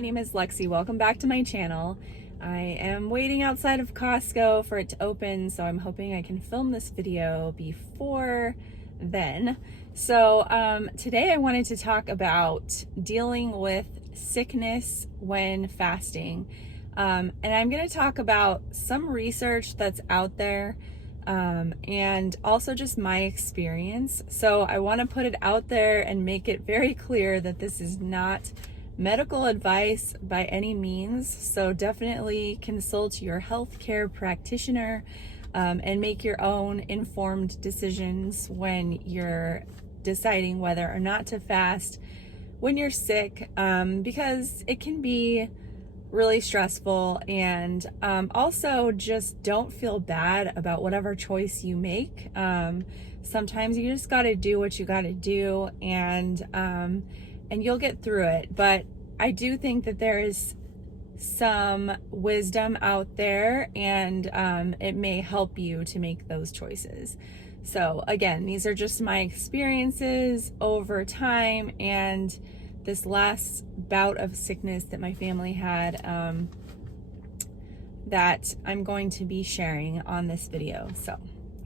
my name is Lexi. Welcome back to my channel. I am waiting outside of Costco for it to open, so I'm hoping I can film this video before then. So today I wanted to talk about dealing with sickness when fasting. And I'm going to talk about some research that's out there and also just my experience. So I want to put it out there and make it very clear that this is not medical advice by any means. So definitely consult your healthcare practitioner and make your own informed decisions when you're deciding whether or not to fast when you're sick, because it can be really stressful. And also just don't feel bad about whatever choice you make. Sometimes you just got to do what you got to do, and you'll get through it. But I do think that there is some wisdom out there, and it may help you to make those choices. So again, these are just my experiences over time and this last bout of sickness that my family had that I'm going to be sharing on this video. So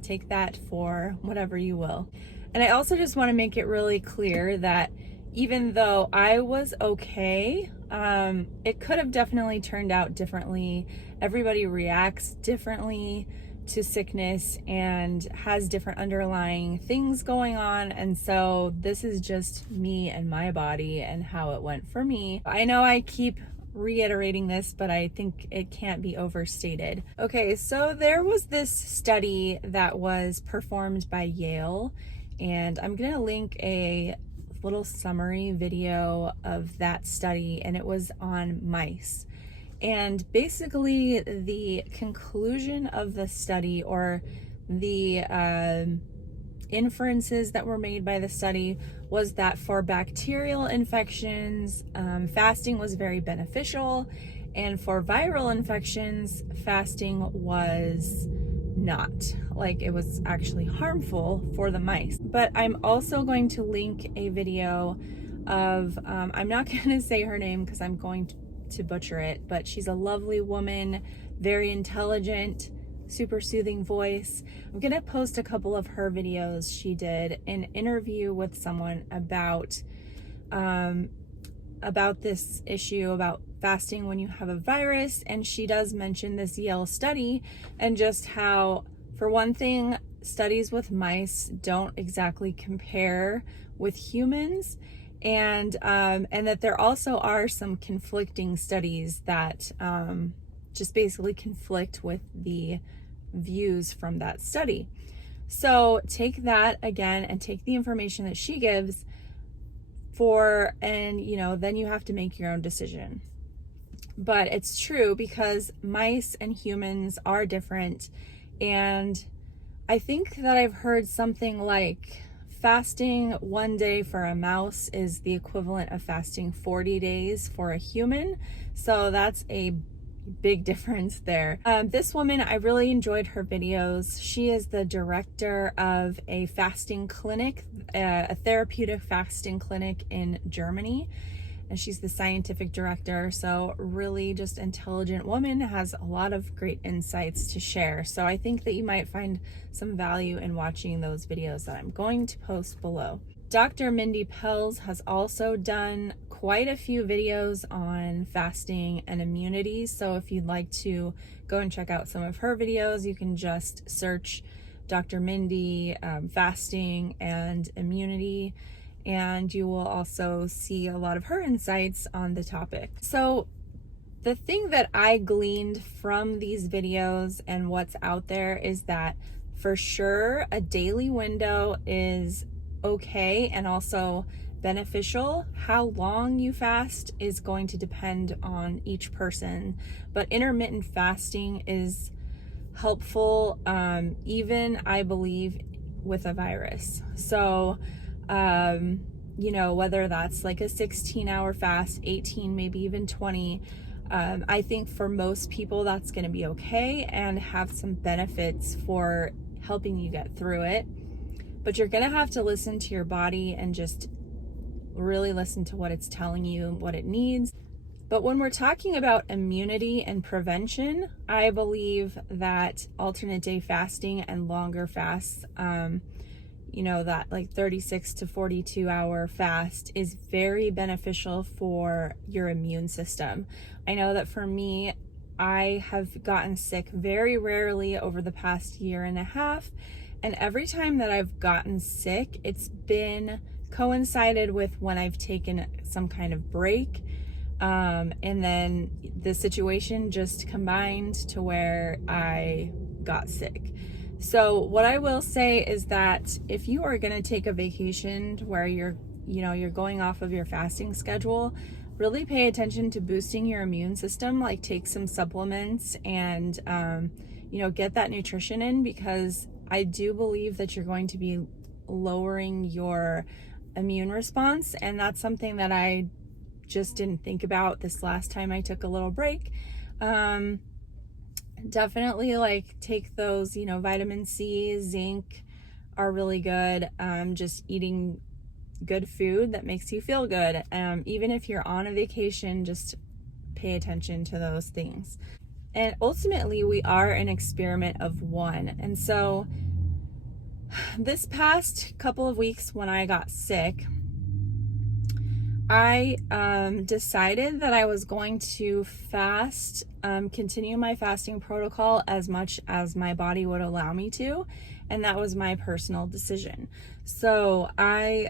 take that for whatever you will. And I also just want to make it really clear that even though I was okay, it could have definitely turned out differently. Everybody reacts differently to sickness and has different underlying things going on. And so this is just me and my body and how it went for me. I know I keep reiterating this, but I think it can't be overstated. Okay, so there was this study that was performed by Yale, and I'm gonna link a little summary video of that study, and it was on mice. And basically the conclusion of the study, or the inferences that were made by the study, was that for bacterial infections, fasting was very beneficial, and for viral infections, fasting was not. Like, it was actually harmful for the mice. But I'm also going to link a video of, I'm not going to say her name because I'm going to butcher it, but she's a lovely woman, very intelligent, super soothing voice. I'm gonna post a couple of her videos. She did an interview with someone about this issue about fasting when you have a virus, and she does mention this Yale study and just how, for one thing, studies with mice don't exactly compare with humans. And that there also are some conflicting studies that just basically conflict with the views from that study. So take that again and take the information that she gives and then you have to make your own decision. But it's true, because mice and humans are different. And I think that I've heard something like fasting 1 day for a mouse is the equivalent of fasting 40 days for a human. So that's a big difference there. This woman, I really enjoyed her videos. She is the director of a fasting clinic, a therapeutic fasting clinic in Germany. And she's the scientific director. So really just intelligent woman, has a lot of great insights to share. So I think that you might find some value in watching those videos that I'm going to post below. Dr. Mindy Pelz has also done quite a few videos on fasting and immunity. So if you'd like to go and check out some of her videos, you can just search Dr. Mindy fasting and immunity, and you will also see a lot of her insights on the topic. So the thing that I gleaned from these videos and what's out there is that for sure a daily window is okay and also beneficial. How long you fast is going to depend on each person, but intermittent fasting is helpful, even I believe with a virus. So whether that's like a 16-hour fast, 18, maybe even 20, I think for most people that's going to be okay and have some benefits for helping you get through it. But you're going to have to listen to your body and just really listen to what it's telling you, what it needs. But when we're talking about immunity and prevention, I believe that alternate day fasting and longer fasts, that like 36 to 42 hour fast is very beneficial for your immune system. I know that for me, I have gotten sick very rarely over the past year and a half. And every time that I've gotten sick, it's been coincided with when I've taken some kind of break. And then the situation just combined to where I got sick. So what I will say is that if you are going to take a vacation where you're going off of your fasting schedule, really pay attention to boosting your immune system, like take some supplements and, get that nutrition in, because I do believe that you're going to be lowering your immune response. And that's something that I just didn't think about this last time I took a little break. Definitely like take those, vitamin C, zinc are really good. Just eating good food that makes you feel good. Even if you're on a vacation, just pay attention to those things. And ultimately, we are an experiment of one. And so this past couple of weeks when I got sick, I decided that I was going to fast, continue my fasting protocol as much as my body would allow me to, and that was my personal decision. So I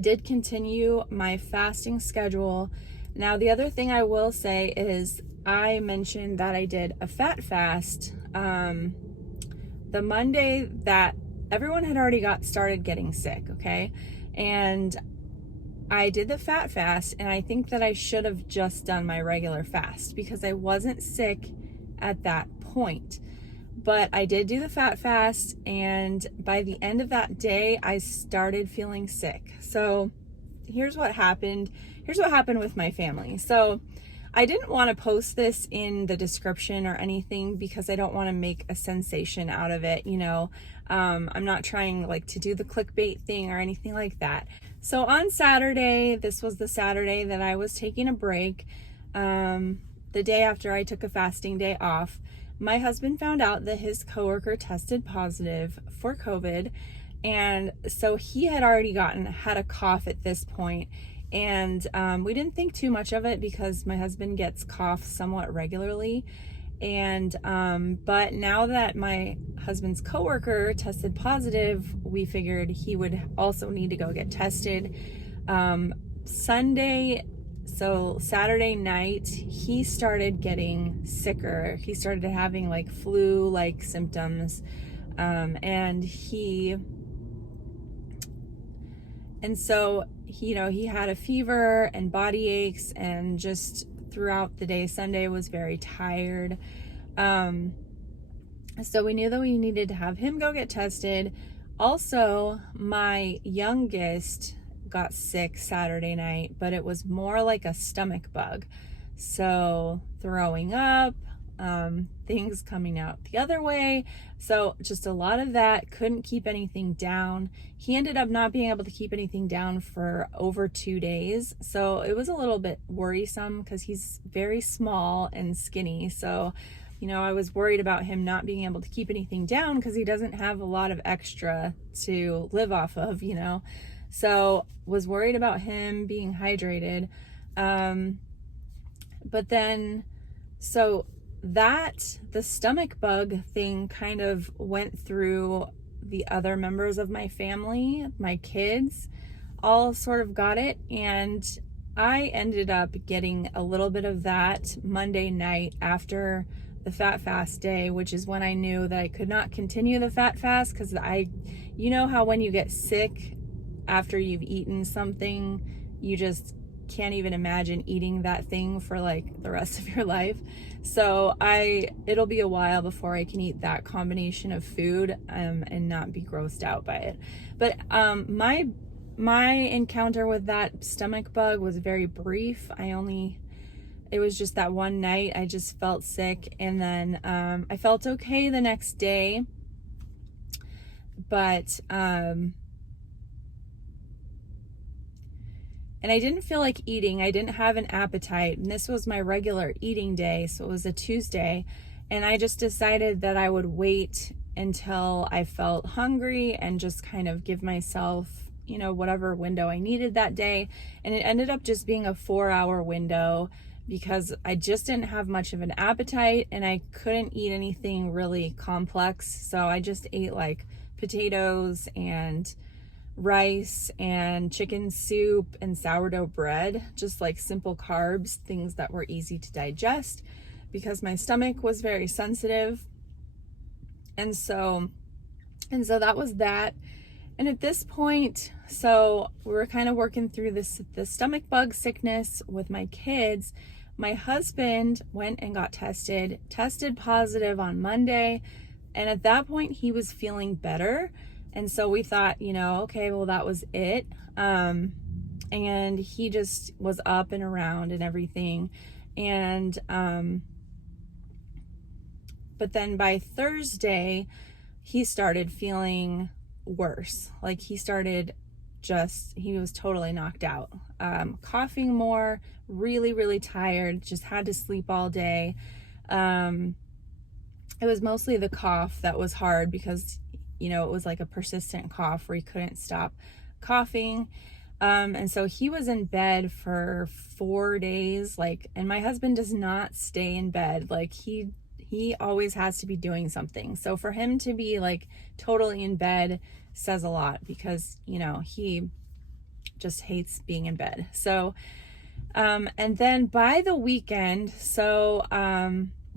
did continue my fasting schedule. Now, the other thing I will say is I mentioned that I did a fat fast the Monday that everyone had already started getting sick, okay? And I did the fat fast, and I think that I should have just done my regular fast because I wasn't sick at that point. But I did do the fat fast, and by the end of that day, I started feeling sick. So here's what happened. Here's what happened with my family. So I didn't want to post this in the description or anything because I don't want to make a sensation out of it. I'm not trying to do the clickbait thing or anything like that. So on Saturday, this was the Saturday that I was taking a break, the day after I took a fasting day off, my husband found out that his coworker tested positive for COVID. And so he had already had a cough at this point. And we didn't think too much of it because my husband gets coughs somewhat regularly. And but now that my husband's coworker tested positive, we figured he would also need to go get tested. Saturday night, he started getting sicker. He started having flu-like symptoms, so he had a fever and body aches, and just throughout the day, Sunday was very tired. So we knew that we needed to have him go get tested. Also, my youngest got sick Saturday night, but it was more like a stomach bug. So throwing up, things coming out the other way. So just a lot of that, couldn't keep anything down. He ended up not being able to keep anything down for over 2 days. So it was a little bit worrisome because he's very small and skinny. So, I was worried about him not being able to keep anything down because he doesn't have a lot of extra to live off of, So was worried about him being hydrated. But then, so the stomach bug thing kind of went through the other members of my family. My kids all sort of got it, and I ended up getting a little bit of that Monday night after the fat fast day, which is when I knew that I could not continue the fat fast because how when you get sick after you've eaten something, you just can't even imagine eating that thing for the rest of your life. So it'll be a while before I can eat that combination of food and not be grossed out by it. But my encounter with that stomach bug was very brief. It was just that one night I just felt sick, and then I felt okay the next day, but and I didn't feel like eating. I didn't have an appetite, and this was my regular eating day, so it was a Tuesday, and I just decided that I would wait until I felt hungry and just kind of give myself, whatever window I needed that day. And it ended up just being a 4-hour window because I just didn't have much of an appetite and I couldn't eat anything really complex. So I just ate like potatoes and rice and chicken soup and sourdough bread, just like simple carbs, things that were easy to digest because my stomach was very sensitive. And so that was that. And at this point, so we were kind of working through the stomach bug sickness with my kids. My husband went and got tested positive on Monday. And at that point, he was feeling better. And so we thought, okay, well, that was it. And he just was up and around and everything. And, but then by Thursday, he started feeling worse. Like he was totally knocked out, coughing more, really, really tired, just had to sleep all day. It was mostly the cough that was hard because, it was like a persistent cough where he couldn't stop coughing. And so he was in bed for 4 days, and my husband does not stay in bed. Like he always has to be doing something. So for him to be totally in bed says a lot because, he just hates being in bed. So, and then by the weekend,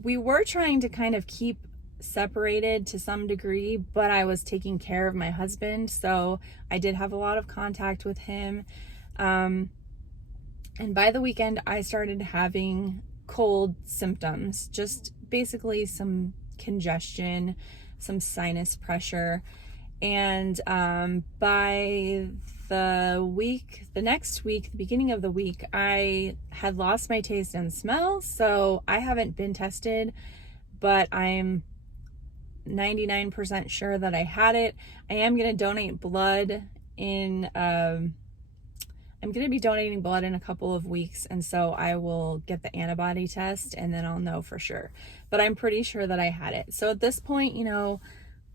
we were trying to kind of keep separated to some degree, but I was taking care of my husband. So I did have a lot of contact with him. And by the weekend, I started having cold symptoms, just basically some congestion, some sinus pressure. And by the next week, the beginning of the week, I had lost my taste and smell. So I haven't been tested, but I'm 99% sure that I had it. I am going to donate blood I'm going to be donating blood in a couple of weeks, and so I will get the antibody test and then I'll know for sure. But I'm pretty sure that I had it. So at this point,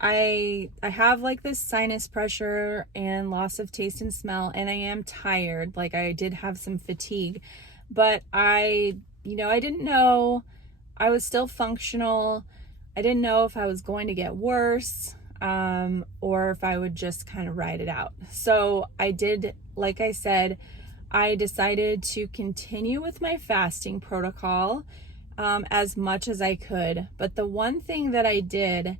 I have this sinus pressure and loss of taste and smell, and I am tired. I did have some fatigue, but I didn't know. I was still functional. I didn't know if I was going to get worse, or if I would just kind of ride it out. So I did, like I said, I decided to continue with my fasting protocol as much as I could. But the one thing that I did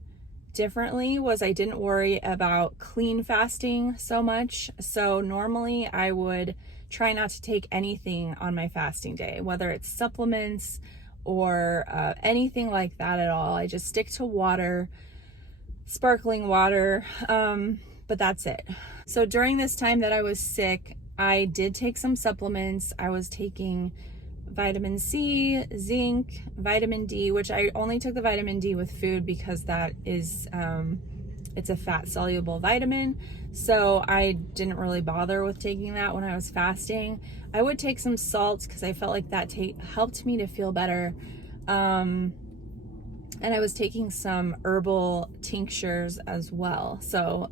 differently was I didn't worry about clean fasting so much. So normally I would try not to take anything on my fasting day, whether it's supplements or anything like that at all. I just stick to water, sparkling water, but that's it. So during this time that I was sick, I did take some supplements. I was taking vitamin C, zinc, vitamin D, which I only took the vitamin D with food because that is, it's a fat soluble vitamin. So I didn't really bother with taking that when I was fasting. I would take some salts because I felt like that helped me to feel better. And I was taking some herbal tinctures as well. So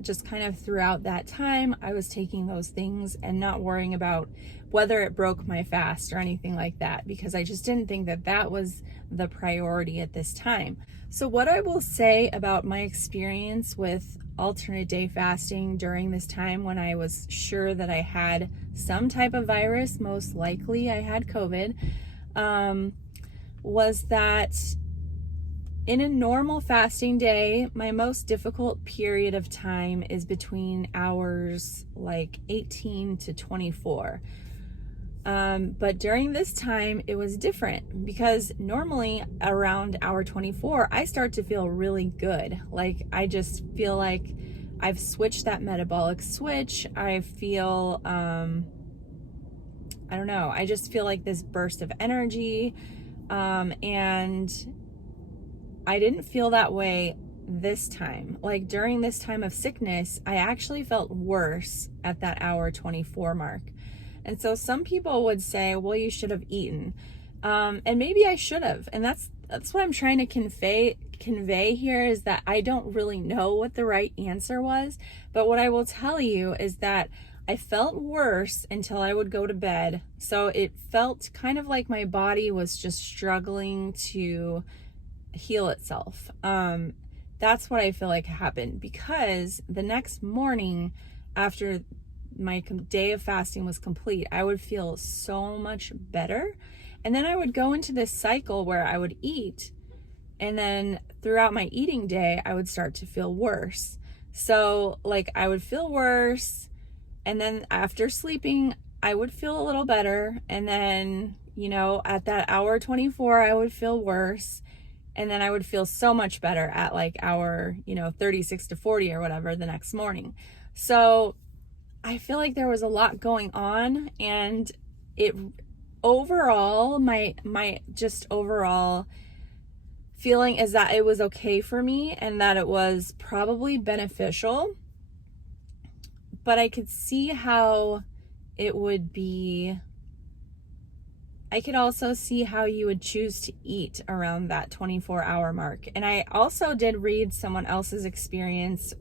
just kind of throughout that time, I was taking those things and not worrying about whether it broke my fast or anything like that, because I just didn't think that that was the priority at this time. So what I will say about my experience with alternate day fasting during this time when I was sure that I had some type of virus, most likely I had COVID, was that in a normal fasting day, my most difficult period of time is between hours 18 to 24. But during this time, it was different because normally around hour 24, I start to feel really good. I just feel like I've switched that metabolic switch. I feel, I don't know, I just feel like this burst of energy. And I didn't feel that way this time. During this time of sickness, I actually felt worse at that hour 24 mark. And so some people would say, well, you should have eaten. And maybe I should have. And that's what I'm trying to convey here, is that I don't really know what the right answer was. But what I will tell you is that I felt worse until I would go to bed. So it felt kind of like my body was just struggling to heal itself. That's what I feel like happened, because the next morning after my day of fasting was complete, I would feel so much better. And then I would go into this cycle where I would eat, and then throughout my eating day, I would start to feel worse. So like I would feel worse, and then after sleeping, I would feel a little better. And then, at that hour 24, I would feel worse. And then I would feel so much better at like hour, 36 to 40 or whatever the next morning. So I feel like there was a lot going on, and it overall, my just overall feeling is that it was okay for me and that it was probably beneficial. But I could see how it would be. I could also see how you would choose to eat around that 24-hour mark. And I also did read someone else's experience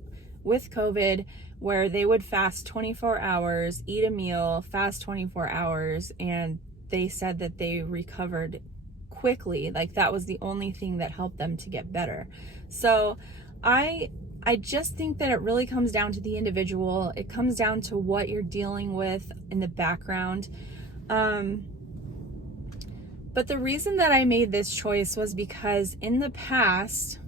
with COVID, where they would fast 24 hours, eat a meal, fast 24 hours, and they said that they recovered quickly. Like that was the only thing that helped them to get better. So I just think that it really comes down to the individual. It comes down to what you're dealing with in the background. But the reason that I made this choice was because in the past,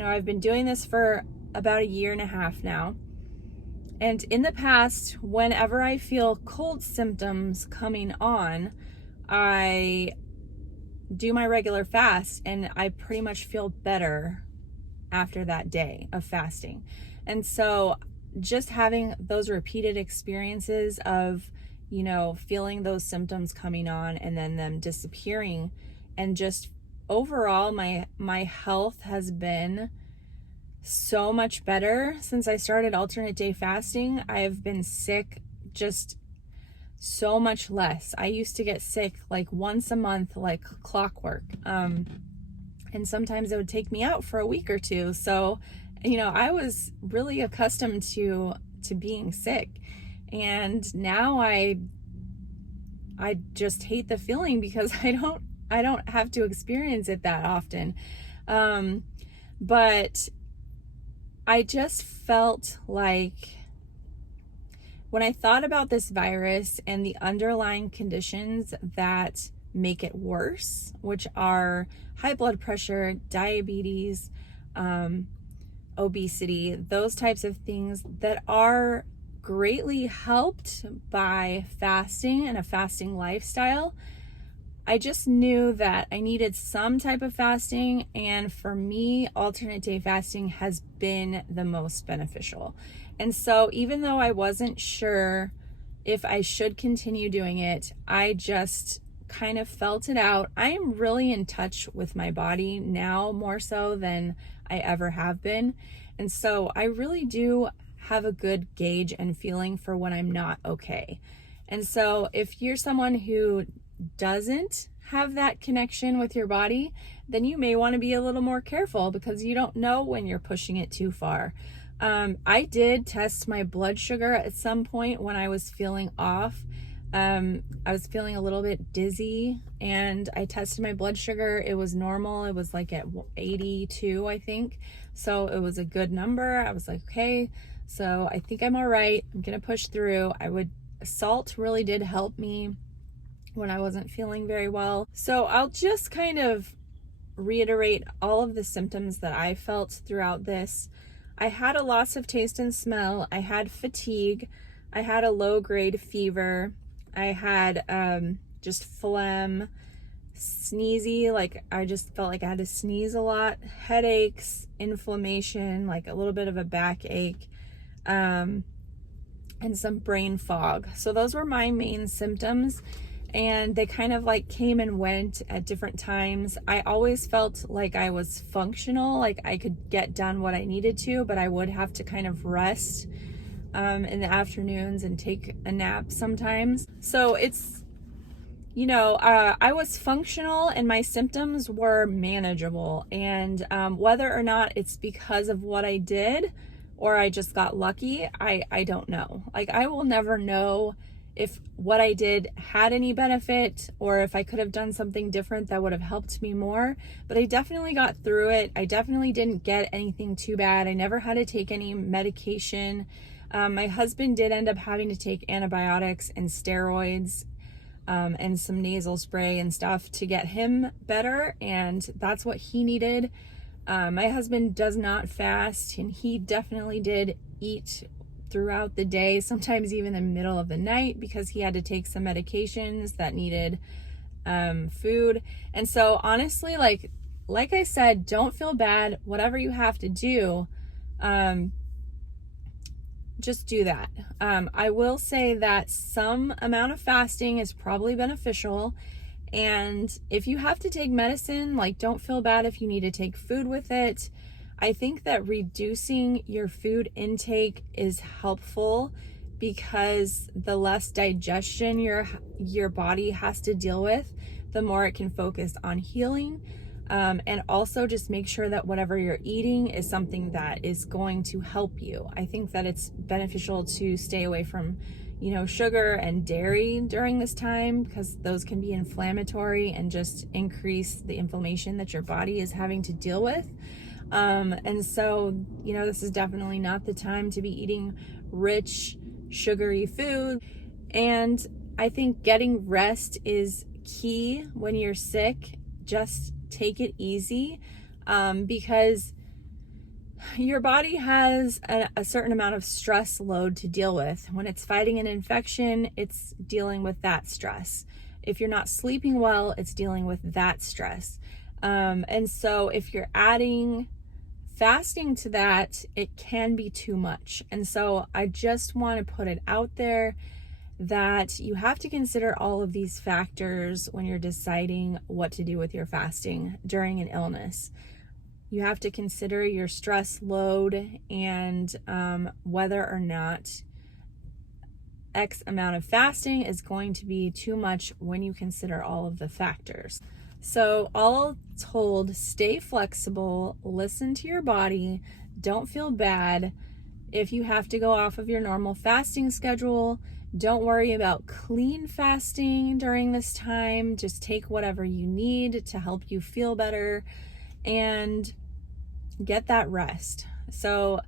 I've been doing this for about 1.5 years now. And in the past, whenever I feel cold symptoms coming on, I do my regular fast and I pretty much feel better after that day of fasting. And so just having those repeated experiences of, feeling those symptoms coming on and then them disappearing, and just overall my health has been so much better since I started alternate day fasting. I've been sick just so much less. I used to get sick like once a month, like clockwork. And sometimes it would take me out for a week or two. So, I was really accustomed to being sick. And now I just hate the feeling because I don't have to experience it that often. But I just felt like when I thought about this virus and the underlying conditions that make it worse, which are high blood pressure, diabetes, obesity, those types of things that are greatly helped by fasting and a fasting lifestyle, I just knew that I needed some type of fasting. And for me, alternate day fasting has been the most beneficial. And so even though I wasn't sure if I should continue doing it, I just kind of felt it out. I am really in touch with my body now, more so than I ever have been. And so I really do have a good gauge and feeling for when I'm not okay. And so if you're someone who doesn't have that connection with your body, then you may want to be a little more careful, because you don't know when you're pushing it too far. I did test my blood sugar at some point when I was feeling off. I was feeling a little bit dizzy, and I tested my blood sugar. It was normal. It was like at 82, I think. So it was a good number. I was like, okay, so I think I'm all right. I'm going to push through. Salt really did help me when I wasn't feeling very well. So I'll just kind of reiterate all of the symptoms that I felt throughout this. I had a loss of taste and smell. I had fatigue. I had a low-grade fever. I had just phlegm, sneezy, like I just felt like I had to sneeze a lot, headaches, inflammation, like a little bit of a backache, and some brain fog. So those were my main symptoms, and they kind of like came and went at different times. I always felt like I was functional, like I could get done what I needed to, but I would have to kind of rest in the afternoons and take a nap sometimes. So it's, I was functional and my symptoms were manageable. And whether or not it's because of what I did or I just got lucky, I don't know. Like, I will never know if what I did had any benefit or if I could have done something different that would have helped me more. But I definitely got through it. I definitely didn't get anything too bad. I never had to take any medication. My husband did end up having to take antibiotics and steroids and some nasal spray and stuff to get him better, and that's what he needed. My husband does not fast, and he definitely did eat throughout the day, sometimes even in the middle of the night, because he had to take some medications that needed food. And so honestly, like I said, don't feel bad. Whatever you have to do, just do that. I will say that some amount of fasting is probably beneficial. And if you have to take medicine, like, don't feel bad if you need to take food with it. I think that reducing your food intake is helpful because the less digestion your body has to deal with, the more it can focus on healing. And also just make sure that whatever you're eating is something that is going to help you. I think that it's beneficial to stay away from, sugar and dairy during this time, because those can be inflammatory and just increase the inflammation that your body is having to deal with. And so, this is definitely not the time to be eating rich, sugary food. And I think getting rest is key when you're sick. Just take it easy, because your body has a certain amount of stress load to deal with. When it's fighting an infection, it's dealing with that stress. If you're not sleeping well, it's dealing with that stress. And so if you're adding fasting to that, it can be too much. And so I just want to put it out there that you have to consider all of these factors when you're deciding what to do with your fasting during an illness. You have to consider your stress load and whether or not X amount of fasting is going to be too much when you consider all of the factors. So all told, stay flexible, listen to your body, don't feel bad if you have to go off of your normal fasting schedule. Don't worry about clean fasting during this time. Just take whatever you need to help you feel better and get that rest. So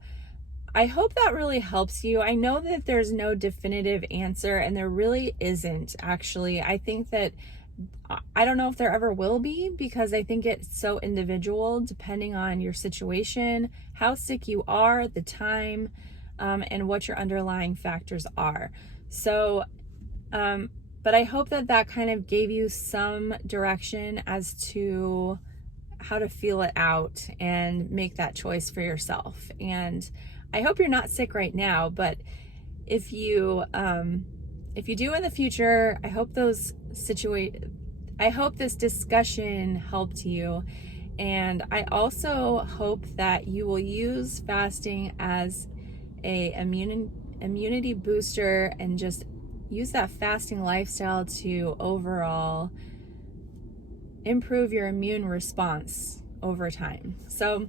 I hope that really helps you. I know that there's no definitive answer, and there really isn't, actually. I think that I don't know if there ever will be, because I think it's so individual depending on your situation, how sick you are at the time, and what your underlying factors are. So, but I hope that kind of gave you some direction as to how to feel it out and make that choice for yourself. And I hope you're not sick right now, but if you do in the future, I hope this discussion helped you. And I also hope that you will use fasting as a immunity booster and just use that fasting lifestyle to overall improve your immune response over time. So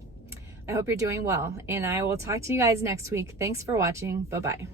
I hope you're doing well, and I will talk to you guys next week. Thanks for watching. Bye-bye.